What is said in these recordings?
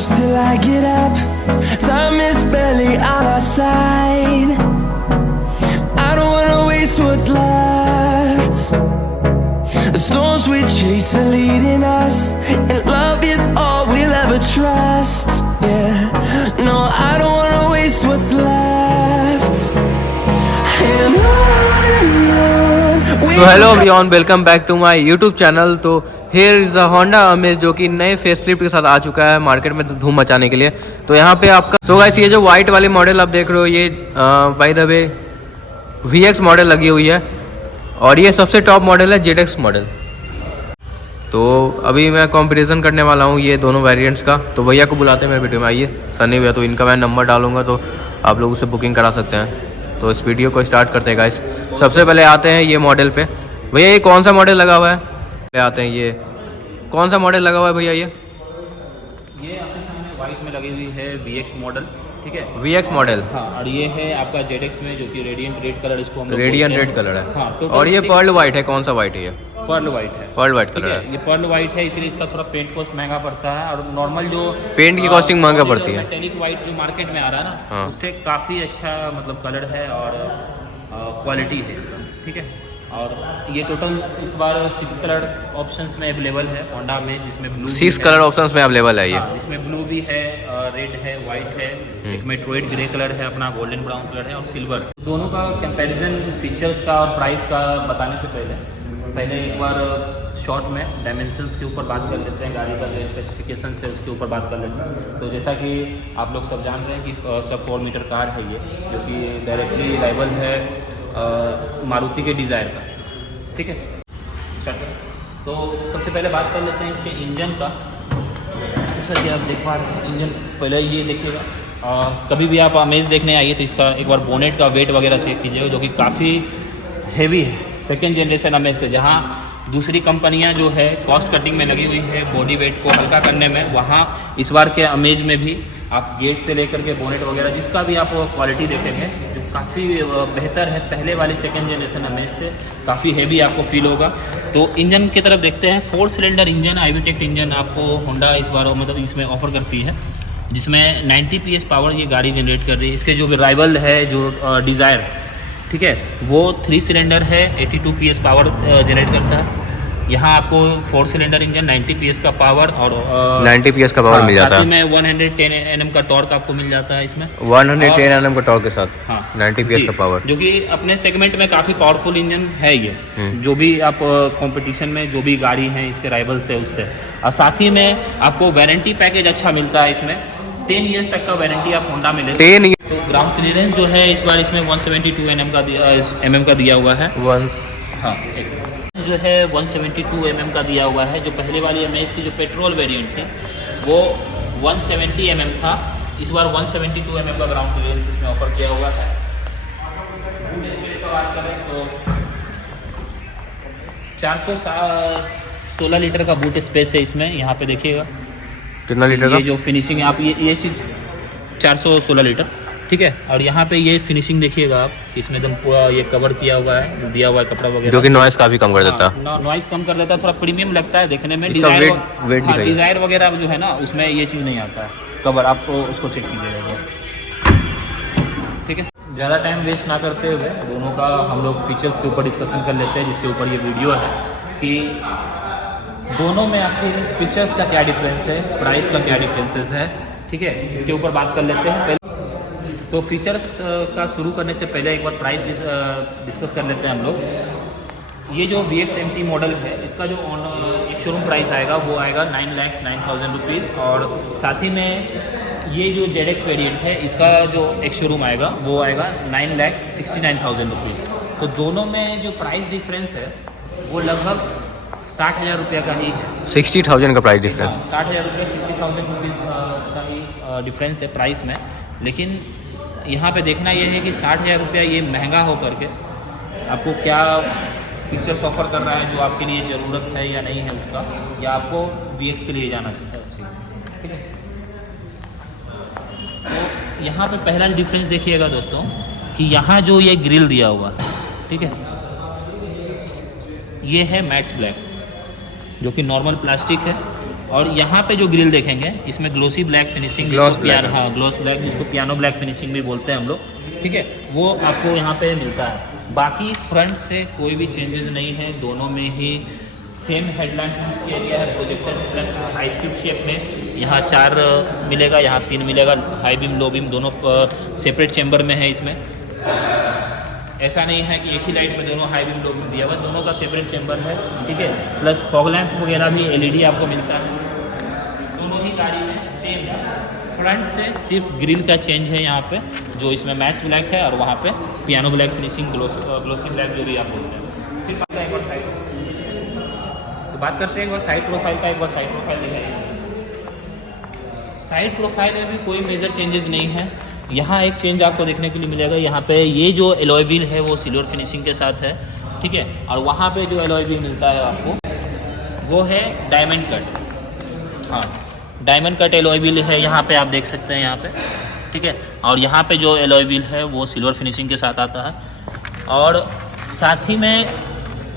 close till I get up. Time is barely on our side. I don't wanna waste what's left. The storms we chase are leading us, and love is all we'll ever trust. Yeah, no, I don't wanna waste what's left. And on तो hello everyone, welcome back to my YouTube channel. तो here is the Honda Amaze जो कि नए facelift के साथ आ चुका है market में धूम मचाने के लिए। तो यहाँ पे आपका सो गाइस, ये जो वाइट वाली मॉडल आप देख रहे हो, ये by the way VX model लगी हुई है, और ये सबसे टॉप मॉडल है ZX मॉडल। तो अभी मैं कंपैरिजन करने वाला हूँ ये दोनों वेरिएंट्स का। तो भैया को बुलाते हैं मेरे वीडियो में, आइए सनी भैया। तो इनका मैं नंबर डालूंगा तो आप लोग उससे बुकिंग करा सकते हैं। तो इस वीडियो को स्टार्ट करते हैं गाइस। सबसे पहले आते हैं ये मॉडल पे। भैया ये कौन सा मॉडल लगा हुआ है? पहले आते हैं ये कौन सा मॉडल लगा हुआ है भैया? ये आपके सामने वाइट में लगी हुई है VX मॉडल, ठीक है, VX मॉडल। हाँ, और ये है आपका ZX में, जो कि रेडियंट रेड कलर, इसको हम लोग रेडियंट रेड कलर है। हाँ, और ये पर्ल वाइट है। कौन सा वाइट है ये? पर्ल वाइट है। पर्ल वाइट कलर है। ये पर्ल वाइट है, इसलिए इसका थोड़ा पेंट कॉस्ट महंगा पड़ता है। और नॉर्मल जो पेंट की कॉस्टिंग महंगा पड़ती है। मेटेलिक वाइट जो मार्केट में आ रहा है ना, हाँ, उससे काफ़ी अच्छा मतलब कलर है और क्वालिटी है इसका, ठीक है। और ये टोटल इस बार 6 कलर ऑप्शंस में अवेलेबल है होंडा में, जिसमें ब्लू 6 कलर ऑप्शंस में अवेलेबल है ये। हाँ, इसमें ब्लू भी है, रेड है, वाइट है, एक मेट्रोइड ग्रे कलर है, अपना गोल्डन ब्राउन कलर है, और सिल्वर। दोनों का कंपैरिजन फीचर्स का और प्राइस का बताने से पहले एक बार शॉर्ट में डायमेंशंस के ऊपर बात कर लेते हैं। गाड़ी का जो स्पेसिफिकेशंस है उसके ऊपर बात कर लेते हैं। तो जैसा कि आप लोग सब जान रहे हैं कि सब 4 मीटर कार है ये, जो कि डायरेक्टली राइवल है मारुति के डिज़ायर का, ठीक है। स्टार्ट करें। तो सबसे पहले बात कर लेते हैं इसके इंजन का। जैसा कि आप देख पा रहे हैं, इंजन पहले ये देखिएगा। कभी भी आप अमेज देखने आइए तो इसका एक बार बोनेट का वेट वगैरह चेक कीजिएगा, जो कि काफ़ी हैवी है सेकेंड जनरेशन अमेज से। जहाँ दूसरी कंपनियां जो है कॉस्ट कटिंग में लगी हुई है बॉडी वेट को हल्का करने में, वहाँ इस बार के अमेज में भी आप गेट से लेकर के बोनेट वगैरह जिसका भी आप क्वालिटी देखेंगे जो काफ़ी बेहतर है पहले वाली सेकेंड जनरेशन अमेज से, काफ़ी हैवी आपको फील होगा। तो इंजन की तरफ देखते हैं। 4 सिलेंडर इंजन, आईवीटेक इंजन आपको होंडा इस बार मतलब इसमें ऑफर करती है, जिसमें 90 PS पावर ये गाड़ी जनरेट कर रही है। इसके जो राइवल है जो डिज़ायर, ठीक है, वो 3 सिलेंडर है, 82 PS पावर जनरेट करता है। यहाँ आपको 4 सिलेंडर इंजन, 90 PS का पावर और 90 PS का पावर मिल जाता है। साथ ही में 110 Nm का टॉर्क आपको मिल जाता है इसमें, 110 Nm का टॉर्क के साथ। हाँ, 90 PS का पावर, जो कि अपने सेगमेंट में काफ़ी पावरफुल इंजन है ये। जो भी आप कंपटीशन में जो भी गाड़ी है इसके राइवल से उससे, और साथ ही में आपको वारंटी पैकेज अच्छा मिलता है इसमें। 10 ईयर्स तक का वारंटी आप होंडा में ले सकते हैं। तो ग्राउंड क्लियरेंस जो है इस बार इसमें 172 mm का दिया हुआ है। हाँ, जो है 172 mm का दिया हुआ है। जो पहले वाली अमेज थी जो पेट्रोल वेरिएंट थी वो 170 mm था। इस बार 172 mm का ग्राउंड क्लियरेंस इसमें ऑफर किया हुआ है। बूट स्पेस की बात करें तो 416 लीटर का बूट स्पेस है इसमें। यहाँ पे देखिएगा कितना लीटर का? ये जो फिनिशिंग है आप ये चीज़ 416 लीटर, ठीक है। और यहाँ पे ये फिनिशिंग देखिएगा आप, इसमें एकदम पूरा ये कवर किया हुआ है, दिया हुआ है कपड़ा वगैरह, जो कि नॉइस काफ़ी कम कर देता है। नॉइस कम कर देता है, थोड़ा प्रीमियम लगता है देखने में। डिज़ायर वगैरह जो है ना उसमें ये चीज़ नहीं आता है कवर, आप तो उसको चेक कीजिएगा, ठीक है। ज़्यादा टाइम वेस्ट ना करते हुए दोनों का हम लोग फीचर्स के ऊपर डिस्कशन कर लेते हैं, जिसके ऊपर ये वीडियो है कि दोनों में आखिर फीचर्स का क्या डिफरेंस है, प्राइस का क्या डिफरेंसेस है, ठीक है। इसके ऊपर बात कर लेते हैं। पहले तो फीचर्स का शुरू करने से पहले एक बार प्राइस डिस्कस कर लेते हैं हम लोग। ये जो VX MT मॉडल है इसका जो एक शोरूम प्राइस आएगा वो आएगा 9,09,000 रुपीज़। और साथ ही में ये जो ZX वेरिएंट है इसका जो एक शोरूम आएगा वो आएगा 9,69,000 रुपीज़। तो दोनों में जो प्राइस डिफरेंस है वो लगभग 60,000 रुपये का ही है। 60,000 का प्राइस डिफरेंस, 60,000 रुपये, 60,000 रुपीज़ का ही डिफरेंस है प्राइस में। लेकिन यहाँ पे देखना ये है कि 60,000 रुपया ये महंगा हो करके आपको क्या फीचर्स ऑफर कर रहा है जो आपके लिए ज़रूरत है या नहीं है उसका, या आपको VX के लिए जाना चाहिए, ठीक है। तो यहाँ पे पहला डिफरेंस देखिएगा दोस्तों कि यहाँ जो ये ग्रिल दिया हुआ है, ठीक है, ये है मैट्स ब्लैक, जो कि नॉर्मल प्लास्टिक है और यहाँ पे जो ग्रिल देखेंगे इसमें glossy black finishing, Gloss black, हाँ ग्लॉस ब्लैक, जिसको पियानो ब्लैक फिनिशिंग भी बोलते हैं हम लोग, ठीक है, वो आपको यहाँ पे मिलता है। बाकी फ्रंट से कोई भी चेंजेस नहीं है, दोनों में ही सेम हेडलाइट यूज़ किया गया है, प्रोजेक्टर आइस क्यूब शेप में। यहाँ 4 मिलेगा, यहाँ 3 मिलेगा, हाई बीम लो बीम दोनों सेपरेट चैम्बर में है। इसमें ऐसा नहीं है कि एक ही लाइट में दोनों हाई बीम लो बीम दिया हुआ, दोनों का सेपरेट चैम्बर है, ठीक है। प्लस फॉग लैंप वगैरह भी LED आपको मिलता है, दोनों ही गाड़ी में सेम है। फ्रंट से सिर्फ ग्रिल का चेंज है यहाँ पे, जो इसमें मैट्स ब्लैक है और वहाँ पे piano black finishing, glossy black जो भी आप बोलते हैं। फिर बात एक बार साइड तो बात करते हैं एक बार साइड प्रोफाइल का। एक बार साइड प्रोफाइल दिखाइए। साइड प्रोफाइल में भी कोई मेजर चेंजेस नहीं है। यहाँ एक चेंज आपको देखने के लिए मिलेगा, यहाँ पे ये जो एलॉय व्हील है वो सिल्वर फिनिशिंग के साथ है, ठीक है। और वहाँ पे जो एलॉय व्हील मिलता है आपको वो है डायमंड कट, हाँ डायमंड कट एलॉय व्हील है, यहाँ पे आप देख सकते हैं यहाँ पे, ठीक है। और यहाँ पे जो एलॉय व्हील है वो सिल्वर फिनिशिंग के साथ आता है। और साथ ही में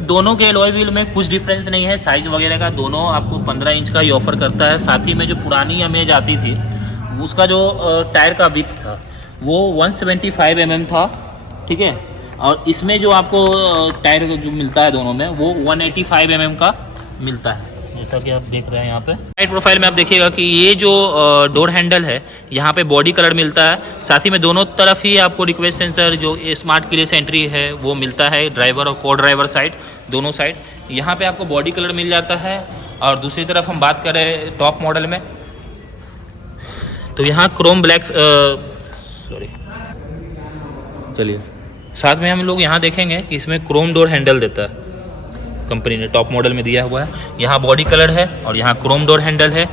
दोनों के एलॉय व्हील में कुछ डिफरेंस नहीं है साइज़ वगैरह का, दोनों आपको 15 इंच का ही ऑफ़र करता है। साथ ही में जो पुरानी अमेज आती थी उसका जो टायर का विड्थ था वो 175 mm था, ठीक है। और इसमें जो आपको टायर जो मिलता है दोनों में वो 185 mm का मिलता है, जैसा कि आप देख रहे हैं यहाँ पे। साइड प्रोफाइल में आप देखिएगा कि ये जो डोर हैंडल है यहाँ पे बॉडी कलर मिलता है, साथ ही में दोनों तरफ ही आपको रिक्वेस्ट सेंसर जो स्मार्ट कीलेस एंट्री है वो मिलता है, ड्राइवर और को ड्राइवर साइड दोनों साइड यहाँ पे आपको बॉडी कलर मिल जाता है। और दूसरी तरफ हम बात करें टॉप मॉडल में तो यहाँ क्रोम ब्लैक सॉरी चलिए साथ में हम लोग यहाँ देखेंगे कि इसमें क्रोम डोर हैंडल देता है, कंपनी ने टॉप मॉडल में दिया हुआ है। यहाँ बॉडी कलर है और यहाँ क्रोम डोर हैंडल है।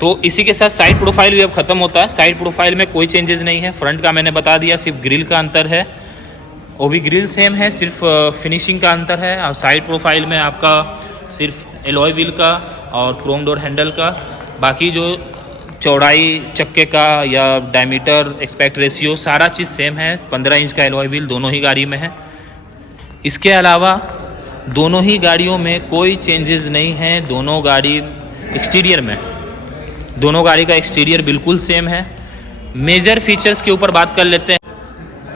तो इसी के साथ साइड प्रोफाइल भी अब ख़त्म होता है। साइड प्रोफाइल में कोई चेंजेस नहीं है। फ्रंट का मैंने बता दिया, सिर्फ ग्रिल का अंतर है, वो भी ग्रिल सेम है, सिर्फ फिनिशिंग का अंतर है। और साइड प्रोफाइल में आपका सिर्फ एलॉय व्हील का और क्रोम डोर हैंडल का, बाकी जो चौड़ाई चक्के का या डायमीटर एक्सपेक्ट रेशियो सारा चीज़ सेम है। 15 इंच का एलॉय व्हील दोनों ही गाड़ी में है। इसके अलावा दोनों ही गाड़ियों में कोई चेंजेस नहीं है। दोनों गाड़ी एक्सटीरियर में, दोनों गाड़ी का एक्सटीरियर बिल्कुल सेम है। मेजर फीचर्स के ऊपर बात कर लेते हैं।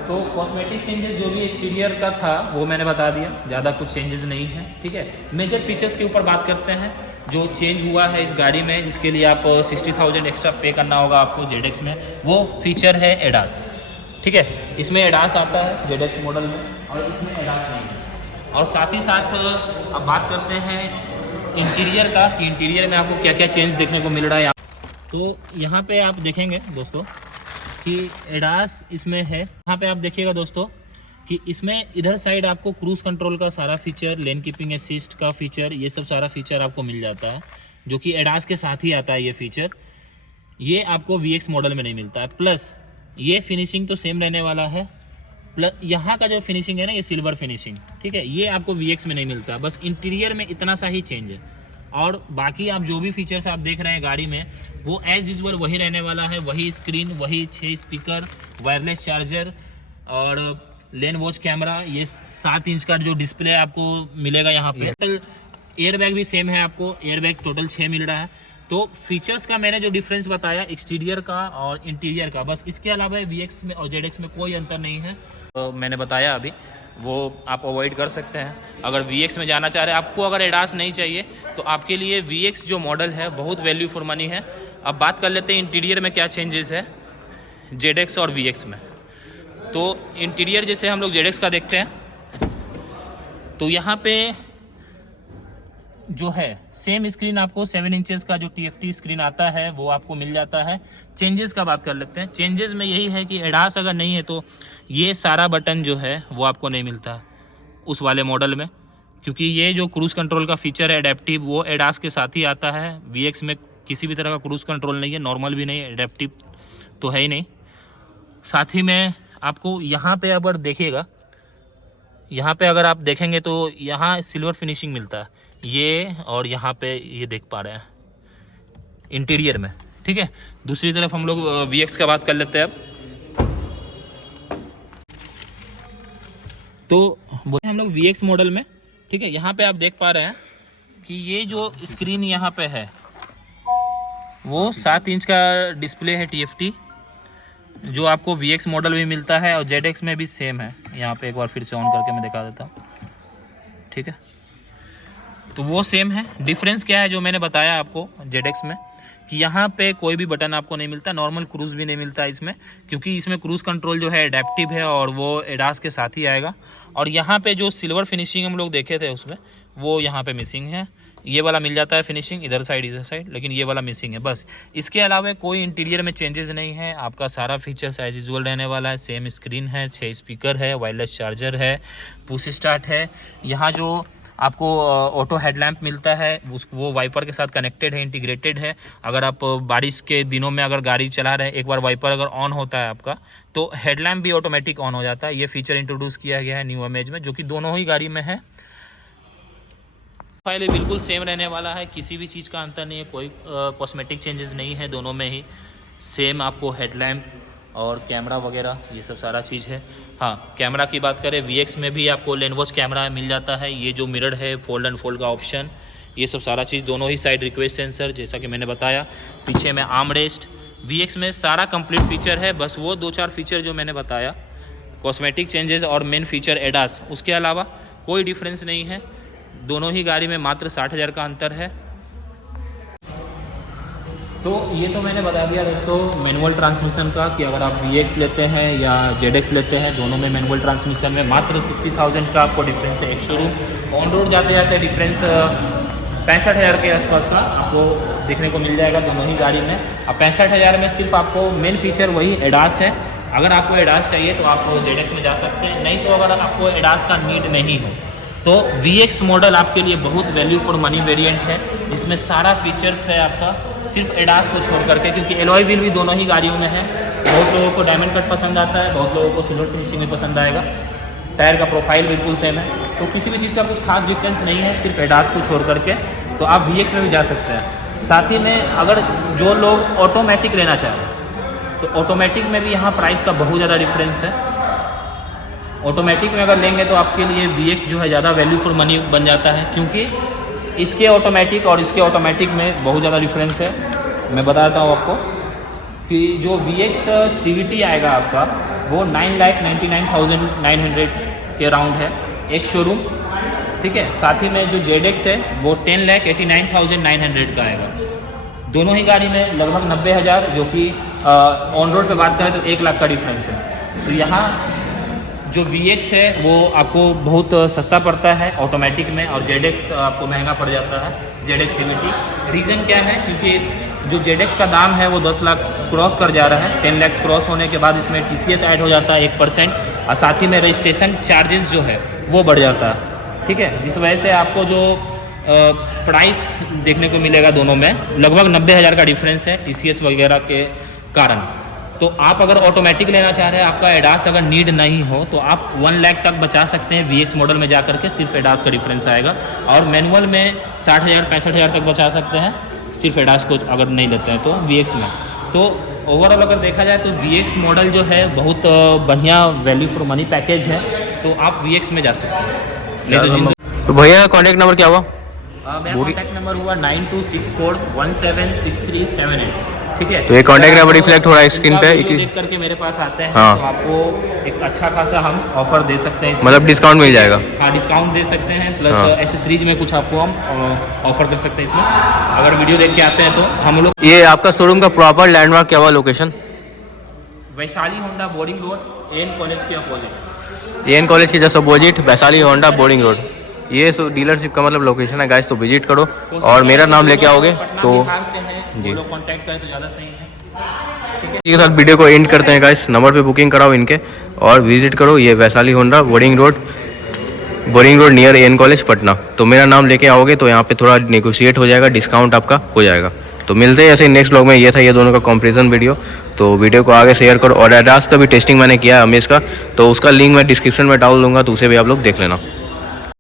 तो कॉस्मेटिक चेंजेस जो भी एक्सटीरियर का था वो मैंने बता दिया, ज़्यादा कुछ चेंजेस नहीं है, ठीक है। मेजर फीचर्स के ऊपर बात करते हैं। जो चेंज हुआ है इस गाड़ी में, जिसके लिए आप 60,000 एक्स्ट्रा पे करना होगा आपको ZX में, वो फीचर है एडास, ठीक है। इसमें एडास आता है ZX मॉडल में और इसमें एडास नहीं है। और साथ ही साथ अब बात करते हैं इंटीरियर का कि इंटीरियर में आपको क्या क्या चेंज देखने को मिल रहा है। तो यहाँ पे आप देखेंगे दोस्तों कि एडास इसमें है। यहाँ पे आप देखिएगा दोस्तों कि इसमें इधर साइड आपको क्रूज़ कंट्रोल का सारा फीचर, लेन कीपिंग असिस्ट का फीचर, ये सब सारा फीचर आपको मिल जाता है, जो कि एडास के साथ ही आता है ये फीचर। ये आपको VX मॉडल में नहीं मिलता है। प्लस ये फिनिशिंग तो सेम रहने वाला है, प्लस यहाँ का जो फिनिशिंग है ना ये सिल्वर फिनिशिंग, ठीक है, ये आपको VX में नहीं मिलता। बस इंटीरियर में इतना सा ही चेंज है। और बाकी आप जो भी फीचर्स आप देख रहे हैं गाड़ी में वो एज यूजुअल वही रहने वाला है। वही स्क्रीन, वही 6 स्पीकर, वायरलेस चार्जर और लेन वॉच कैमरा, ये 7 इंच का जो डिस्प्ले आपको मिलेगा यहाँ पे। एयर बैग भी सेम है, आपको एयर बैग टोटल 6 मिल रहा है। तो फीचर्स का मैंने जो डिफरेंस बताया एक्सटीरियर का और इंटीरियर का, बस इसके अलावा VX में और ZX में कोई अंतर नहीं है। तो मैंने बताया अभी, वो आप अवॉइड कर सकते हैं। अगर VX में जाना चाह रहे हैं, आपको अगर एडास नहीं चाहिए तो आपके लिए VX जो मॉडल है बहुत वैल्यू फॉर मनी है। अब बात कर लेते हैं इंटीरियर में क्या चेंजेस है ZX और VX में। तो इंटीरियर जैसे हम लोग ZX का देखते हैं तो यहाँ पे जो है सेम स्क्रीन आपको 7 इंचेस का जो TFT स्क्रीन आता है वो आपको मिल जाता है। चेंजेस का बात कर लेते हैं। चेंजेस में यही है कि एडास अगर नहीं है तो ये सारा बटन जो है वो आपको नहीं मिलता उस वाले मॉडल में, क्योंकि ये जो क्रूज़ कंट्रोल का फीचर है एडेप्टिव, वो एडास के साथ ही आता है। VX में किसी भी तरह का क्रूज़ कंट्रोल नहीं है, नॉर्मल भी नहीं है, एडेप्टिव तो है ही नहीं। साथ ही में आपको यहाँ पे अगर देखिएगा, यहाँ पे अगर आप देखेंगे तो यहाँ सिल्वर फिनिशिंग मिलता है ये, और यहाँ पे ये देख पा रहे हैं इंटीरियर में, ठीक है। दूसरी तरफ हम लोग VX का बात कर लेते हैं अब। तो हम लोग VX मॉडल में, ठीक है, यहाँ पे आप देख पा रहे हैं कि ये जो स्क्रीन यहाँ पे है वो 7 इंच का डिस्प्ले है TFT, जो आपको VX मॉडल भी मिलता है और ZX में भी सेम है। यहाँ पे एक बार फिर से ऑन करके मैं दिखा देता हूँ, ठीक है। तो वो सेम है। डिफरेंस क्या है जो मैंने बताया आपको ZX में, कि यहाँ पे कोई भी बटन आपको नहीं मिलता, नॉर्मल क्रूज़ भी नहीं मिलता इसमें, क्योंकि इसमें क्रूज़ कंट्रोल जो है एडेप्टिव है और वो एडास के साथ ही आएगा। और यहाँ पे जो सिल्वर फिनिशिंग हम लोग देखे थे उसमें, वो यहाँ पे मिसिंग है। ये वाला मिल जाता है फिनिशिंग इधर साइड, लेकिन ये वाला मिसिंग है बस। इसके अलावा कोई इंटीरियर में चेंजेस नहीं है। आपका सारा फीचर्स एज यूजुअल रहने वाला है। सेम स्क्रीन है, 6 स्पीकर है, वायरलेस चार्जर है, पुश स्टार्ट है। यहाँ जो आपको ऑटो हेडलैम्प मिलता है वो वाइपर के साथ कनेक्टेड है, इंटीग्रेटेड है। अगर आप बारिश के दिनों में अगर गाड़ी चला रहे हैं, एक बार वाइपर अगर ऑन होता है आपका, तो हेडलैम्प भी ऑटोमेटिक ऑन हो जाता है। ये फीचर इंट्रोड्यूस किया गया है न्यू इमेज में, जो कि दोनों ही गाड़ी में है। फाइल बिल्कुल सेम रहने वाला है, किसी भी चीज़ का अंतर नहीं है, कोई कॉस्मेटिक चेंजेस नहीं है, दोनों में ही सेम आपको हेडलैम्प और कैमरा वगैरह ये सब सारा चीज़ है। हाँ, कैमरा की बात करें, VX में भी आपको लेन वॉच कैमरा मिल जाता है। ये जो मिरर है, फोल्ड एंड फोल्ड का ऑप्शन, ये सब सारा चीज़, दोनों ही साइड रिक्वेस्ट सेंसर जैसा कि मैंने बताया। पीछे में आर्म रेस्ट, VX में सारा कंप्लीट फीचर है। बस वो 2-4 फीचर जो मैंने बताया, कॉस्मेटिक चेंजेस और मेन फीचर एडास, उसके अलावा कोई डिफरेंस नहीं है। दोनों ही गाड़ी में मात्र 60,000 का अंतर है। तो ये तो मैंने बता दिया दोस्तों मैनुअल ट्रांसमिशन का, कि अगर आप VX लेते हैं या ZX लेते हैं, दोनों में मैनुअल ट्रांसमिशन में मात्र 60,000 का आपको डिफरेंस है। एक शोरूम ऑन रोड जाते जाते डिफरेंस 65,000 के आसपास का आपको देखने को मिल जाएगा दोनों ही गाड़ी में। अब 65,000 में सिर्फ आपको मेन फीचर वही एडास है। अगर आपको एडास चाहिए तो आप ZX में जा सकते हैं, नहीं तो अगर आपको एडास का नीड नहीं हो तो VX मॉडल आपके लिए बहुत वैल्यू फॉर मनी वेरिएंट है, जिसमें सारा फीचर्स है आपका, सिर्फ एडास को छोड़ करके, क्योंकि एलॉय व्हील भी दोनों ही गाड़ियों में है। बहुत लोगों को डायमंड कट पसंद आता है, बहुत लोगों को सिल्वर फिनिशिंग में पसंद आएगा। टायर का प्रोफाइल बिल्कुल सेम है, तो किसी भी चीज़ का कुछ खास डिफरेंस नहीं है, सिर्फ एडास को छोड़ करके। तो आप VX में भी जा सकते हैं। साथ ही में अगर जो लोग ऑटोमेटिक लेना चाह रहे हैं, तो ऑटोमेटिक में भी यहाँ प्राइस का बहुत ज़्यादा डिफरेंस है। ऑटोमेटिक में अगर लेंगे तो आपके लिए VX जो है ज़्यादा वैल्यू फॉर मनी बन जाता है, क्योंकि इसके ऑटोमेटिक और इसके ऑटोमेटिक में बहुत ज़्यादा डिफरेंस है। मैं बताता हूँ आपको कि जो VX CVT आएगा आपका, वो 9,99,900 के राउंड है एक शोरूम, ठीक है। साथ ही में जो ZX है वो 10,89,900 का आएगा। दोनों ही गाड़ी में लगभग 90,000, जो कि ऑन रोड पे बात करें तो 1 लाख का डिफरेंस है। तो यहाँ जो VX है वो आपको बहुत सस्ता पड़ता है ऑटोमेटिक में, और ZX आपको महंगा पड़ जाता है, ZX CVT। रीज़न क्या है, क्योंकि जो ZX का दाम है वो 10 लाख क्रॉस कर जा रहा है। 10 लाख क्रॉस होने के बाद इसमें TCS ऐड हो जाता है 1%, और साथ ही में रजिस्ट्रेशन चार्जेस जो है वो बढ़ जाता है, ठीक है। जिस वजह से आपको जो प्राइस देखने को मिलेगा दोनों में लगभग 90,000 का डिफरेंस है TCS वगैरह के कारण। तो आप अगर ऑटोमेटिक लेना चाह रहे हैं, आपका एडास अगर नीड नहीं हो, तो आप 1 लाख तक बचा सकते हैं VX मॉडल में जा करके, सिर्फ एडास का डिफरेंस आएगा। और मैनुअल में 60,000 65,000 तक बचा सकते हैं, सिर्फ एडास को अगर नहीं लेते हैं तो VX में। तो ओवरऑल अगर देखा जाए तो VX मॉडल जो है बहुत बढ़िया वैल्यू फॉर मनी पैकेज है, तो आप VX में जा सकते हैं। तो भैया कॉन्टैक्ट नंबर क्या हुआ? मेरा कॉन्टैक्ट नंबर हुआ 9264176378, ठीक है। तो ये कॉन्टैक्ट नंबर रिफ्लेक्ट हो रहा है स्क्रीन पे, देख करके मेरे पास आते हैं, हाँ। तो आपको एक अच्छा खासा हम ऑफर दे सकते हैं, मतलब डिस्काउंट मिल जाएगा। हाँ, डिस्काउंट दे सकते हैं, प्लस हाँ। एसेसरीज में कुछ आपको हम ऑफर कर सकते हैं इसमें, अगर वीडियो देख के आते हैं तो हम लोग। ये आपका शोरूम का प्रॉपर लैंडमार्क क्या हुआ, location? Vaishali Honda boarding road, AN college के अपोजिट। AN कॉलेज के just opposite Vaishali Honda boarding road, ये डीलरशिप का मतलब लोकेशन है गाइस। तो विजिट करो और मेरा नाम लेके आओगे तो जी, लोग कांटेक्ट करें तो ज़्यादा सही है। इसी के साथ वीडियो को एंड करते हैं गाइस। नंबर पे बुकिंग कराओ इनके और विजिट करो। ये Vaishali Honda boarding road near AN college Patna. तो मेरा नाम लेके आओगे तो यहाँ पे थोड़ा नेगोशिएट हो जाएगा, डिस्काउंट आपका हो जाएगा। तो मिलते हैं ऐसे नेक्स्ट व्लॉग में। ये था ये दोनों का कंपैरिजन वीडियो, तो वीडियो को आगे शेयर करो। और एडास का भी टेस्टिंग मैंने किया है अमेज का, तो उसका लिंक मैं डिस्क्रिप्शन में डाल दूंगा, तो उसे भी आप लोग देख लेना।